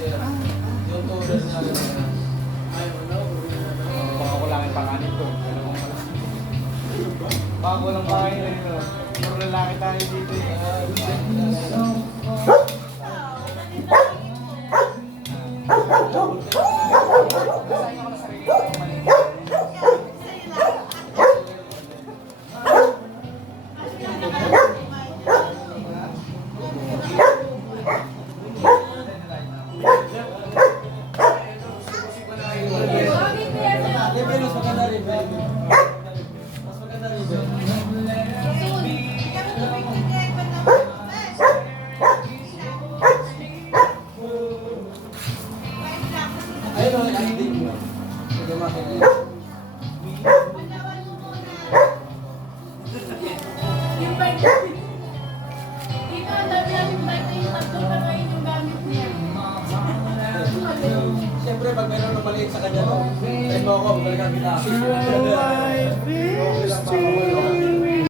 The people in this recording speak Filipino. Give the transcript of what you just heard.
Baka ko lang yung panganib ko. Baka ko lang panganib rin ito. Puro lalaki tayo dito eh. Yung bike natin. Dito, ang dami namin bike na yung tatlo na kayo yung gamit niya. Siyempre, pag meron ng maliit sa kanya, no? Tayo mo ako, balikan kita.